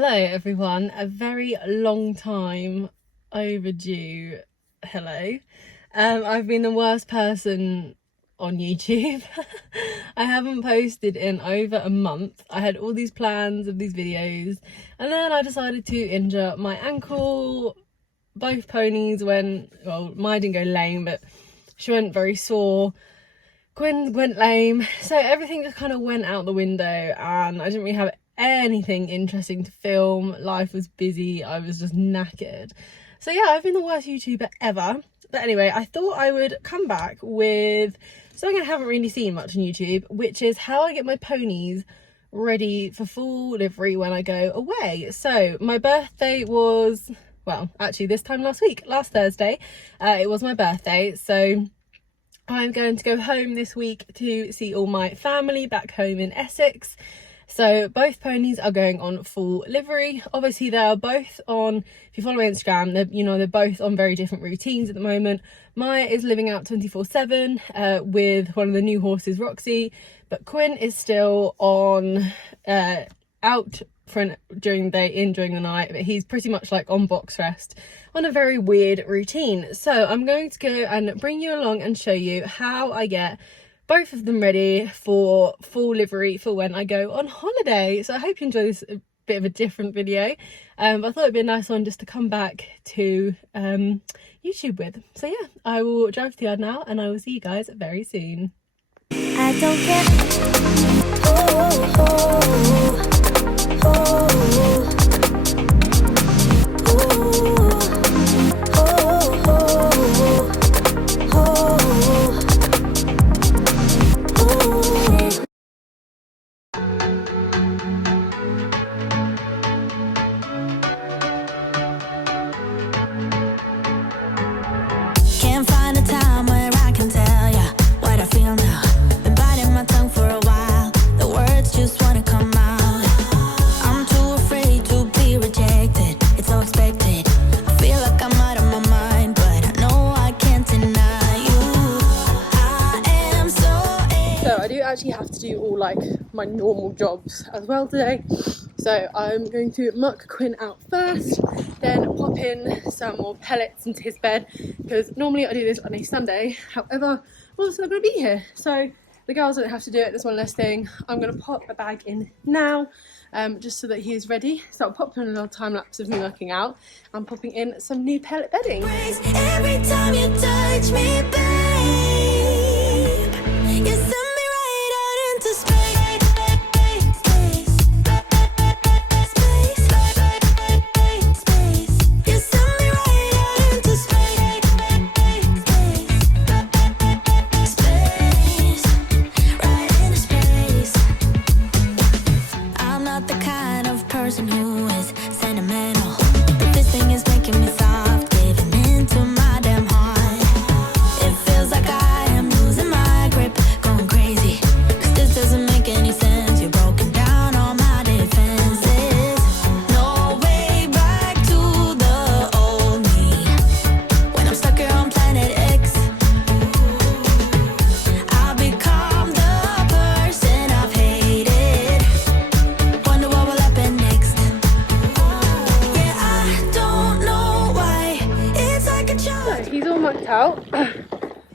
Hello everyone, a very long time overdue hello. I've been the worst person on YouTube. I haven't posted in over a month. I had all these plans of these videos and then I decided to injure my ankle. Both ponies went, well, mine didn't go lame, but she went very sore. Quinn went lame, so everything just kind of went out the window and I didn't really have anything interesting to film. Life was busy, I was just knackered. So yeah, I've been the worst YouTuber ever. But anyway, I thought I would come back with something I haven't really seen much on YouTube, which is how I get my ponies ready for full livery when I go away. So my birthday was, well, actually this time last week, last Thursday, it was my birthday. So I'm going to go home this week to see all my family back home in Essex. So both ponies are going on full livery. Obviously they are both on, if you follow my Instagram, they're both on very different routines at the moment. Maya is living out 24/7 with one of the new horses, Roxy, but Quinn is still on out during the day, in during the night, but he's pretty much like on box rest on a very weird routine. So I'm going to go and bring you along and show you how I get both of them ready for full livery for when I go on holiday. So I hope you enjoy this bit of a different video. I thought it'd be a nice one just to come back to YouTube with. So yeah, I will drive to the yard now and I will see you guys very soon. I don't care. Oh, oh, oh, actually have to do all like my normal jobs as well today, so I'm going to muck Quinn out first, then pop in some more pellets into his bed, because normally I do this on a Sunday. However, I'm also not going to be here, so the girls don't have to do it. There's one less thing. I'm going to pop a bag in now, just so that he is ready. So I'll pop in a little time lapse of me mucking out and popping in some new pellet bedding. every time you touch me, babe, you send me right out into space. You send me right out into space. Right into space. I'm not the kind of person who is sentimental, but this thing is making me soft, giving into my damn heart. It feels like I am losing my grip, going crazy, cause this doesn't make any sense. You're broken down all my defenses. No way back to the old me. When I'm stuck here on planet X, I've become the person I've hated. Wonder what will happen next. Yeah, I don't know why. It's like a child. So he's all mucked out,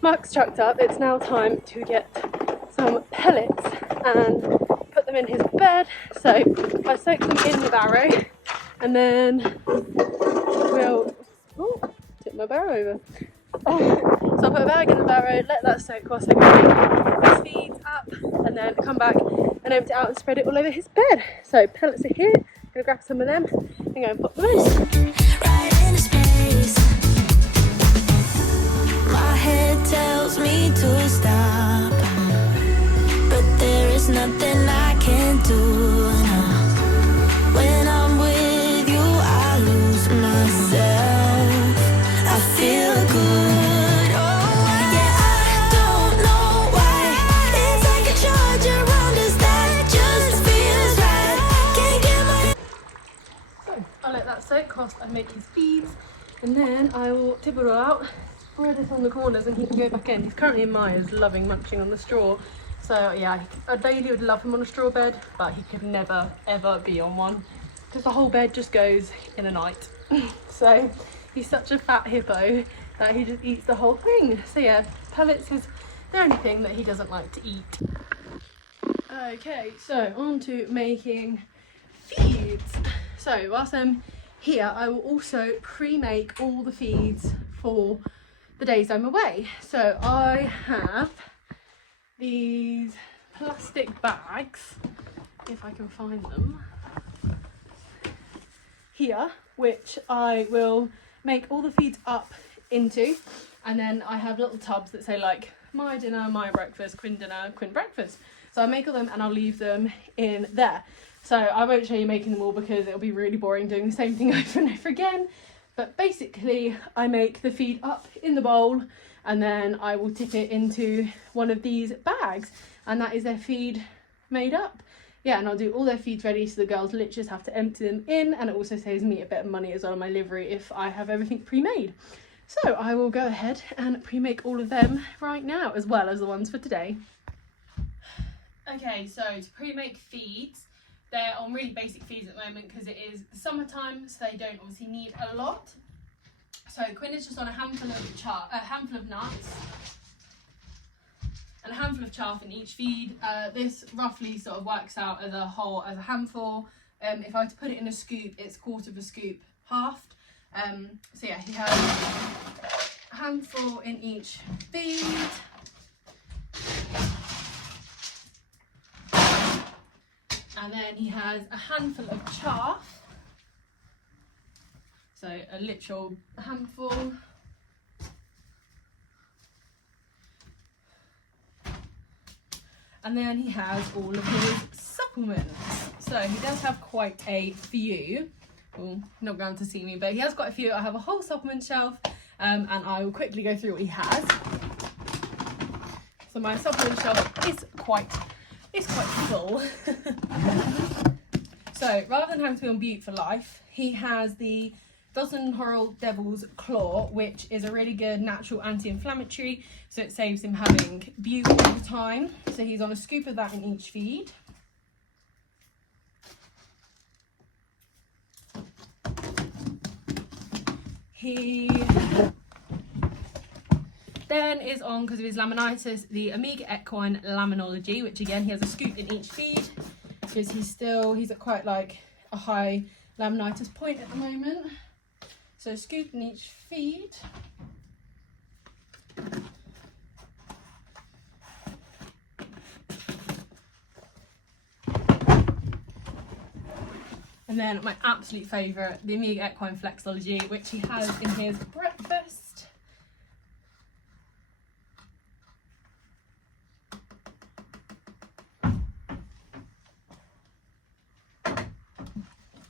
muck's chucked up. It's now time to get some pellets and put them in his bed. So I soak them in the barrow and then we'll, oh, tip my barrow over. So I'll put a bag in the barrow, let that soak whilst I go his feeds up, and then come back and empty it out and spread it all over his bed. So pellets are here, I'm gonna grab some of them and go and pop them in. Right into space. My head tells me to stop, but there is nothing I can do. No. When I'm with you, I lose myself. I feel good. Oh, yeah, I don't know why. It's like a charge around us that just feels right. Can't get my. So I'll let that soak whilst I make his feeds, and then I will tip it all out, spread it on the corners, and he can go back in. He's currently in Maya's, loving munching on the straw. So yeah, a lady would love him on a straw bed, but he could never ever be on one. because the whole bed just goes in a night. So he's such a fat hippo that he just eats the whole thing. So yeah, pellets is the only thing that he doesn't like to eat. Okay, so on to making feeds. So whilst I'm here, I will also pre-make all the feeds for the days I'm away. So I have these plastic bags, if I can find them, here, which I will make all the feeds up into, and then I have little tubs that say like my dinner, my breakfast, Quinn dinner, Quinn breakfast. So I'll make all them and I'll leave them in there. So I won't show you making them all because it'll be really boring doing the same thing over and over again. But basically I make the feed up in the bowl and then I will tip it into one of these bags, and that is their feed made up. Yeah, and I'll do all their feeds ready so the girls literally just have to empty them in, and it also saves me a bit of money as well on my livery if I have everything pre-made. So I will go ahead and pre-make all of them right now, as well as the ones for today. Okay, so to pre-make feeds, they're on really basic feeds at the moment because it is summertime, so they don't obviously need a lot. So Quinn is just on a handful of nuts and a handful of chaff in each feed. This roughly sort of works out as a whole, as a handful. If I were to put it in a scoop, it's quarter of a scoop halved. So yeah, he has a handful in each feed. And then he has a handful of chaff. So a literal handful. And then he has all of his supplements. So he does have quite a few. Well, not going to see me, but he has quite a few. I have a whole supplement shelf, and I will quickly go through what he has. So my supplement shelf is quite full. So rather than having to be on bute for life, he has the Dozenhorrel Devil's Claw, which is a really good natural anti-inflammatory, so it saves him having bute all the time. So he's on a scoop of that in each feed. He then is on, because of his laminitis, the Omega Equine Laminology, which again he has a scoop in each feed because he's at quite like a high laminitis point at the moment. So scoop in each feed. And then my absolute favourite, the Omega Equine Flexology, which he has in his breakfast.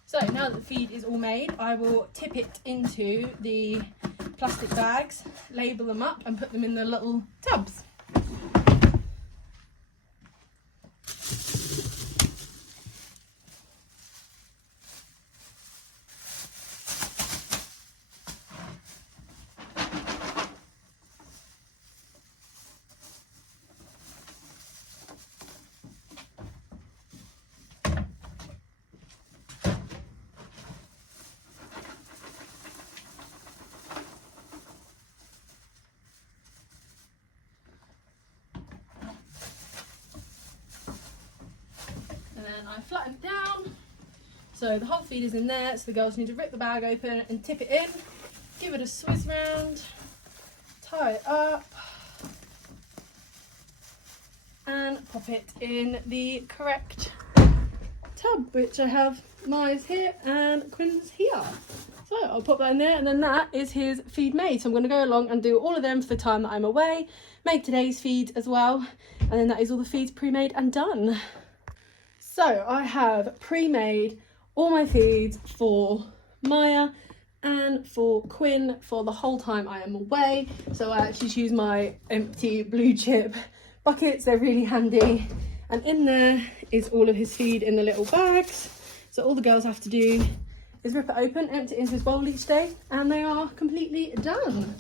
So now that the feed is all made, I will tip it into the plastic bags, label them up and put them in the little tubs. And I flatten it down, so the whole feed is in there, so the girls need to rip the bag open and tip it in, give it a swizz round, tie it up and pop it in the correct tub, which I have Maya's here and Quinn's here. So I'll pop that in there, and then that is his feed made. So I'm going to go along and do all of them for the time that I'm away, make today's feed as well, and then that is all the feeds pre-made and done. So I have pre-made all my feeds for Maya and for Quinn for the whole time I am away. So I actually choose my empty blue chip buckets, they're really handy. And in there is all of his feed in the little bags. So all the girls have to do is rip it open, empty it into his bowl each day, and they are completely done.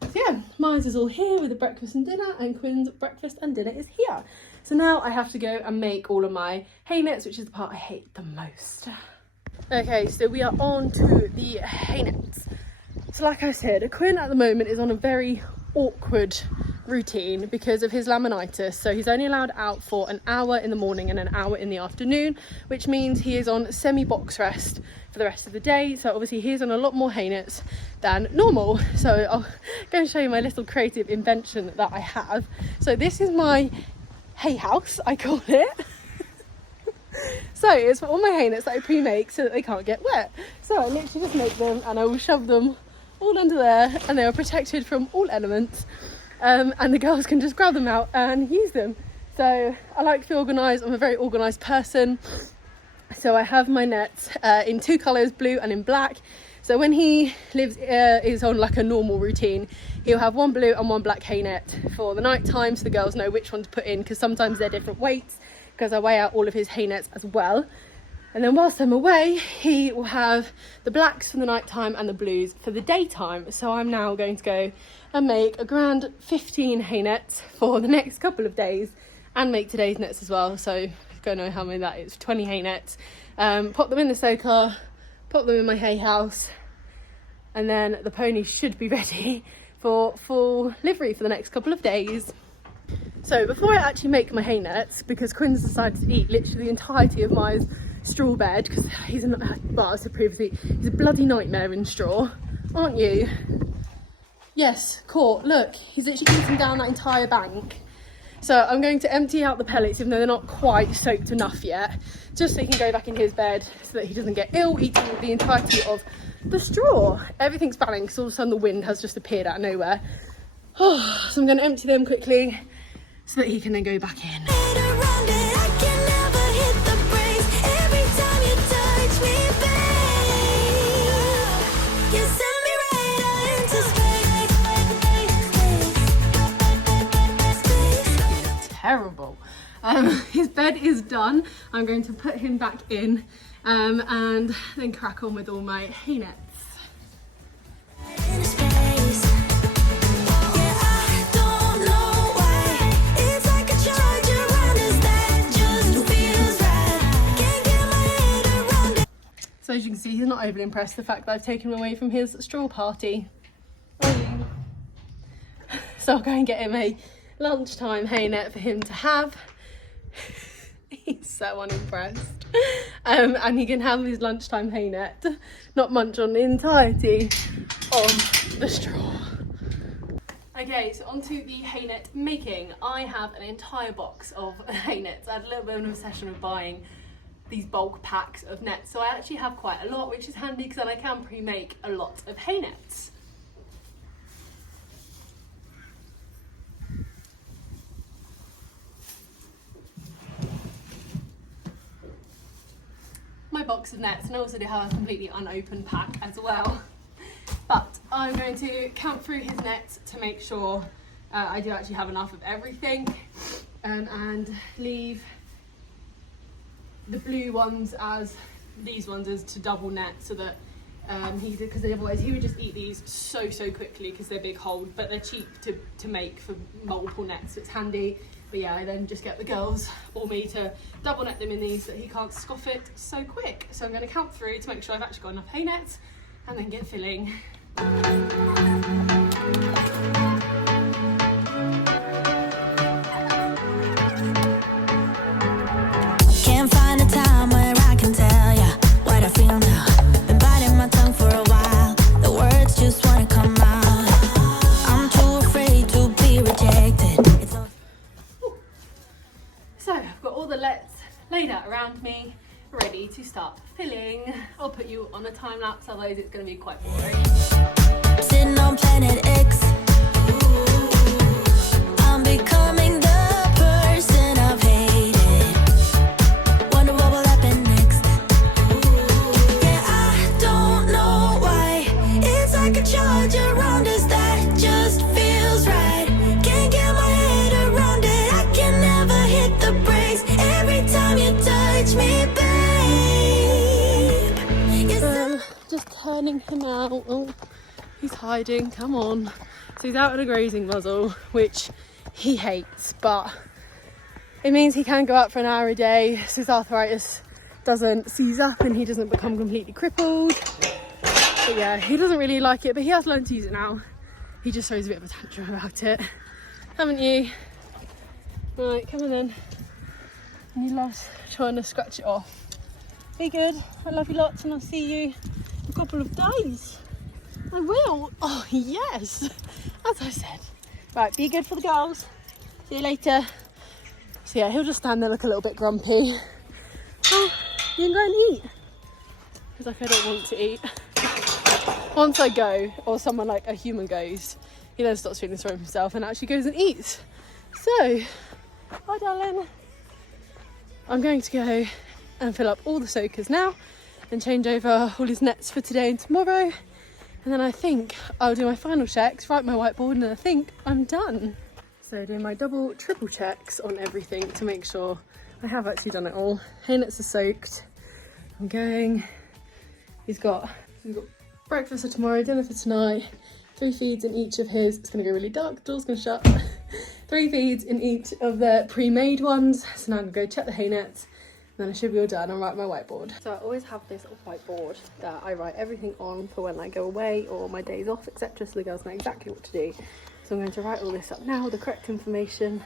So yeah, Maya's is all here with the breakfast and dinner, and Quinn's breakfast and dinner is here. So now I have to go and make all of my hay nets, which is the part I hate the most. Okay, so we are on to the hay nets. So like I said, Quinn at the moment is on a very awkward routine because of his laminitis. So he's only allowed out for an hour in the morning and an hour in the afternoon, which means he is on semi-box rest for the rest of the day. So obviously he's on a lot more hay nets than normal. So I'll go and show you my little creative invention that I have. So this is my hay house, I call it. So it's for all my hay nets that I pre-make so that they can't get wet. So I literally just make them and I will shove them all under there, and they are protected from all elements, and the girls can just grab them out and use them. So I like to be organised. I'm a very organised person. So I have my nets in two colours, blue and in black. So when he is on like a normal routine, he'll have one blue and one black hay net for the night time, so the girls know which one to put in, because sometimes they're different weights, because I weigh out all of his hay nets as well. And then whilst I'm away, he will have the blacks for the night time and the blues for the daytime. So I'm now going to go and make a grand 15 hay nets for the next couple of days, and make today's nets as well. So I don't know how many that is, 20 hay nets. Pop them in the soaker, pop them in my hay house, and then the ponies should be ready for full livery for the next couple of days. So before I actually make my hay nets, because Quinn's decided to eat literally the entirety of my straw bed, because he's well, I said previously, he's a bloody nightmare in straw, aren't you? Yes, caught. Look, he's literally eating down that entire bank. So I'm going to empty out the pellets, even though they're not quite soaked enough yet, just so he can go back in his bed so that he doesn't get ill eating the entirety of the straw. Everything's balanced because all of a sudden the wind has just appeared out of nowhere. Oh, so I'm going to empty them quickly so that he can then go back in. Terrible. His bed is done. I'm going to put him back in and then crack on with all my hay nets. So as you can see, he's not overly impressed with the fact that I've taken him away from his straw party. So I'll go and get him a lunchtime hay net for him to have. He's so unimpressed. And he can have his lunchtime hay net, not munch on the entirety of the straw. Okay, so onto the hay net making. I have an entire box of hay nets. I had a little bit of an obsession with buying these bulk packs of nets, so I actually have quite a lot, which is handy because then I can pre-make a lot of hay nets. My box of nets, and I also do have a completely unopened pack as well, but I'm going to count through his nets to make sure I do actually have enough of everything, and leave the blue ones as these ones as to double net, so that because otherwise he would just eat these so quickly because they're big hold, but they're cheap to make for multiple nets, so it's handy. But yeah, I then just get the girls or me to double net them in these so that he can't scoff it so quick. So I'm going to count through to make sure I've actually got enough hay nets and then get filling. Can't find a time where I can tell ya what I feel now. Been biting my tongue for a while. The words just wanna come out. I'm too afraid to be rejected. So I've got all the lets laid out around me, ready to start filling. I'll put you on a time lapse, otherwise it's going to be quite boring. Sitting on planet X. I'm becoming the person I've hated. Wonder what will happen next. Yeah, I don't know why. It's like a charge around us that just feels right. Can't get my head around it. I can never hit the brakes every time you touch me, babe. Just turning him out. Oh, he's hiding, come on. So he's out in a grazing muzzle, which he hates, but it means he can go out for an hour a day. So his arthritis doesn't seize up and he doesn't become completely crippled. But yeah, he doesn't really like it, but he has learned to use it now. He just throws a bit of a tantrum about it. Haven't you? Right, come on then. And you loves trying to scratch it off. Be good. I love you lots and I'll see you in a couple of days. I will. Oh, yes. As I said. Right, be good for the girls. See you later. So yeah, he'll just stand there, look a little bit grumpy. Oh, you can go and eat. He's like, I don't want to eat. Once I go, or someone like a human goes, he then stops feeling sorry for himself and actually goes and eats. So, hi darling. I'm going to go and fill up all the soakers now and change over all his nets for today and tomorrow. And then I think I'll do my final checks, write my whiteboard, and I think I'm done. So doing my double, triple checks on everything to make sure I have actually done it all. Hay nets are soaked. I'm going. We've got breakfast for tomorrow, dinner for tonight, 3 feeds in each of his, it's gonna go really dark, the door's gonna shut. 3 feeds in each of the pre-made ones. So now I'm gonna go check the hay nets, and then I should be all done and write my whiteboard. So I always have this little whiteboard that I write everything on for when I go away or my days off, etc. So the girls know exactly what to do. So I'm going to write all this up now, the correct information,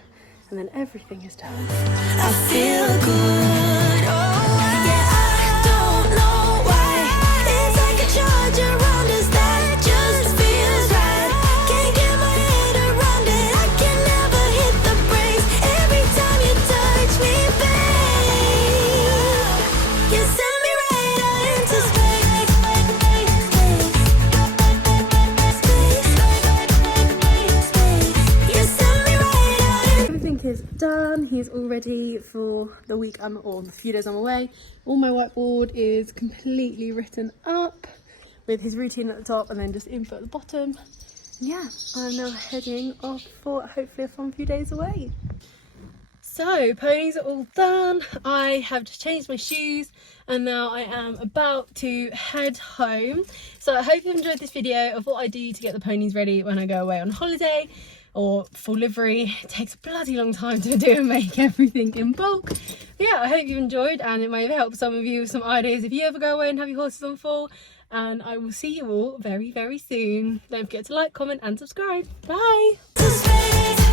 and then everything is done. I feel good. Oh, yeah, I don't know why. It's like a charge around us that just feels right. Can't get my head around it. I can never hit the brakes. Every time you touch me, babe, you send me right out into space. You send me right out. Everything is done. He's all ready for the week or the few days I'm away. All my whiteboard is completely written up with his routine at the top and then just info at the bottom. Yeah, I'm now heading off for hopefully a fun few days away. So ponies are all done. I have just changed my shoes and now I am about to head home. So I hope you enjoyed this video of what I do to get the ponies ready when I go away on holiday or full livery. It takes a bloody long time to do and make everything in bulk. But yeah, I hope you enjoyed and it may have helped some of you with some ideas if you ever go away and have your horses on full. And I will see you all very, very soon. Don't forget to like, comment and subscribe. Bye! To space.